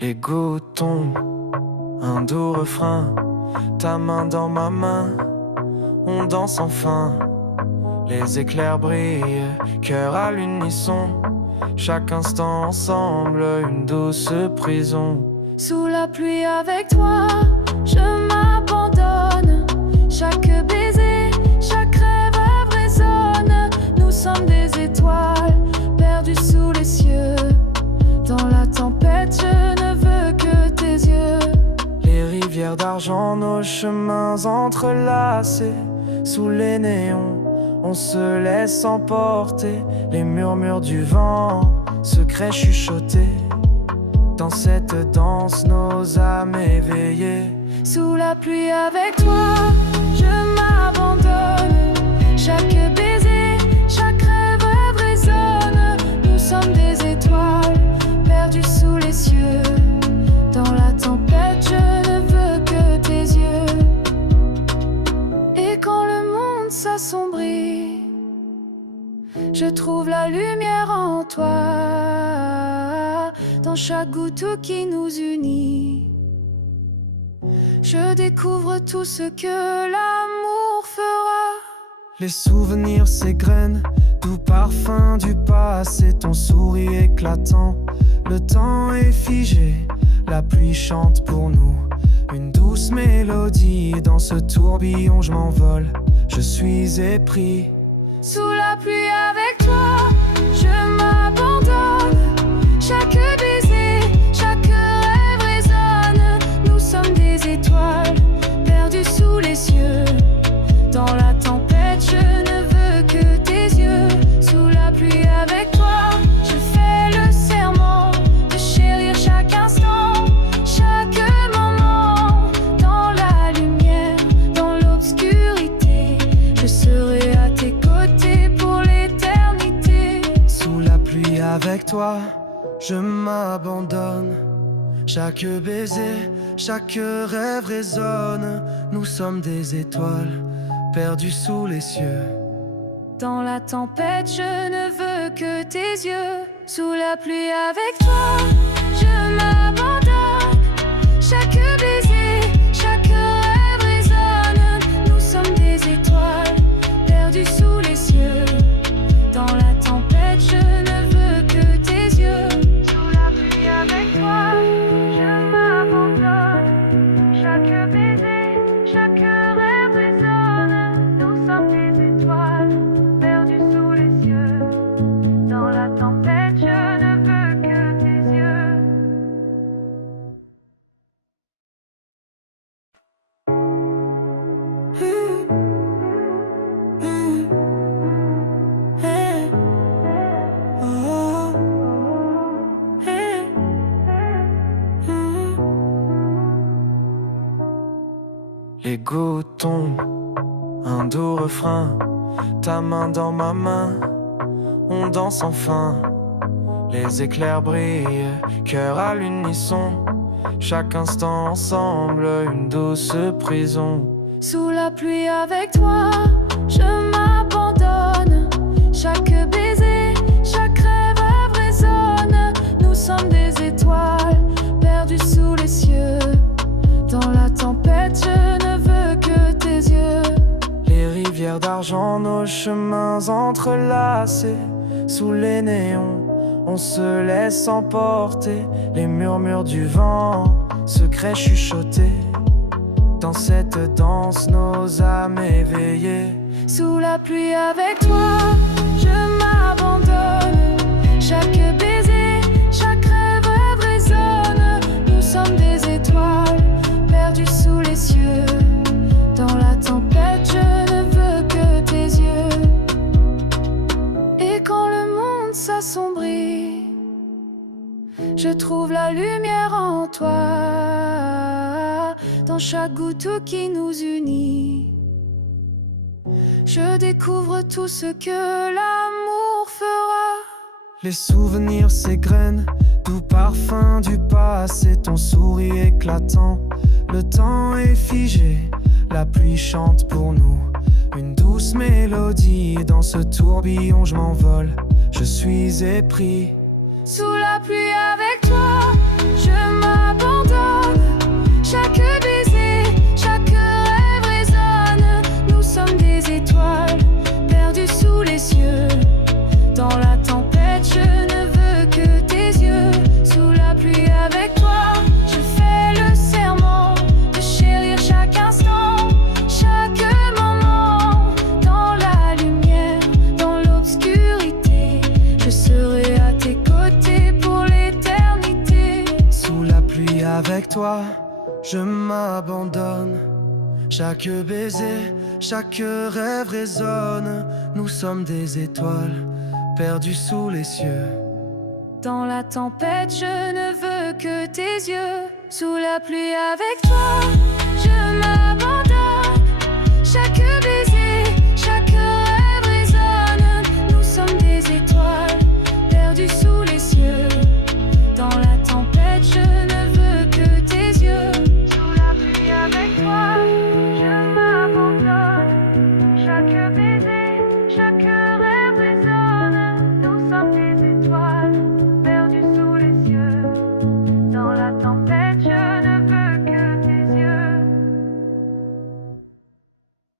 Les gouttes tombent, un doux refrain, ta main dans ma main, on danse enfin. Les éclairs brillent, cœur à l'unisson, chaque instant ensemble, une douce prison. Sous la pluie avec toi, je m'abandonne. Chaque baiser, chaque rêve résonne. Nous sommes des étoiles, perdues sous les cieux. Dans la tempête, je ne veux que tes yeux. Les rivières d'argent, nos chemins entrelacés. Sous les néons, on se laisse emporter. Les murmures du vent, secrets chuchotés. Dans cette danse, nos âmes éveillées. Sous la pluie avec toi, je m'abandonne. Chaque baiser, chaque rêve résonne. Nous sommes des étoiles, perdues sous les cieux. Dans la tempête, je ne veux que tes yeux. Et quand le monde s'assombrit, je trouve la lumière en toi. Dans chaque goutte qui nous unit, je découvre tout ce que l'amour fera. Les souvenirs s'égrènent, doux parfum du passé, ton sourire éclatant. Le temps est figé, la pluie chante pour nous. Une douce mélodie, dans ce tourbillon je m'envole. Je suis épris. Sous la pluie avec toi, je m'abandonne. Chaque baiser, chaque rêve résonne. Nous sommes des étoiles, perdues sous les cieux. Dans la tempête, je ne veux que tes yeux. Sous la pluie avec toi, je fais le serment de chérir chaque instant, chaque moment. Dans la lumière, dans l'obscurité, je serai à tes côtés pour l'éternité. Sous la pluie avec toi, je m'abandonne. Chaque baiser, chaque rêve résonne. Nous sommes des étoiles, perdues sous les cieux. Dans la tempête, je ne veux que tes yeux. Sous la pluie avec toi, je m'abandonne. Chaque baiser, chaque rêve résonne. Nous sommes des étoiles, perdues sous les cieux. Dans la tempête, je ne veux que tes yeux. Sous la pluie avec toi, je m'abandonne. Chaque baiser, chaque rêve résonne. Nous sommes des étoiles, perdues sous les cieux. Dans la tempête, je ne veux que tes yeux. Les gouttes tombent, un doux refrain, ta main dans ma main, on danse enfin. Les éclairs brillent, cœur à l'unisson, chaque instant ensemble, une douce prison. Sous la pluie avec toi, je m'abandonne. Chaque baiser, chaque rêve résonne. Nous sommes des étoiles, perdues sous les cieux. Dans la tempête, je ne veux que tes yeux. Les rivières d'argent, nos chemins entrelacés. Sous les néons, on se laisse emporter. Les murmures du vent, secrets chuchotés. Dans cette danse, nos âmes éveillées. Sous la pluie avec toi, je m'abandonne. Chaque baiser, chaque rêve résonne. Nous sommes des étoiles, perdues sous les cieux. Dans la tempête, je ne veux que tes yeux. Et quand le monde s'assombrit, je trouve la lumière en toi. Dans chaque goutte qui nous unit, je découvre tout ce que l'amour fera. Les souvenirs s'égrènent, doux parfum du passé, ton sourire éclatant. Le temps est figé, la pluie chante pour nous. Une douce mélodie, dans ce tourbillon je m'envole. Je suis épris. Sous la pluie avec toi, je m'abandonne. Avec toi, je m'abandonne. Chaque baiser, chaque rêve résonne. Nous sommes des étoiles perdues sous les cieux. Dans la tempête, je ne veux que tes yeux. Sous la pluie avec toi,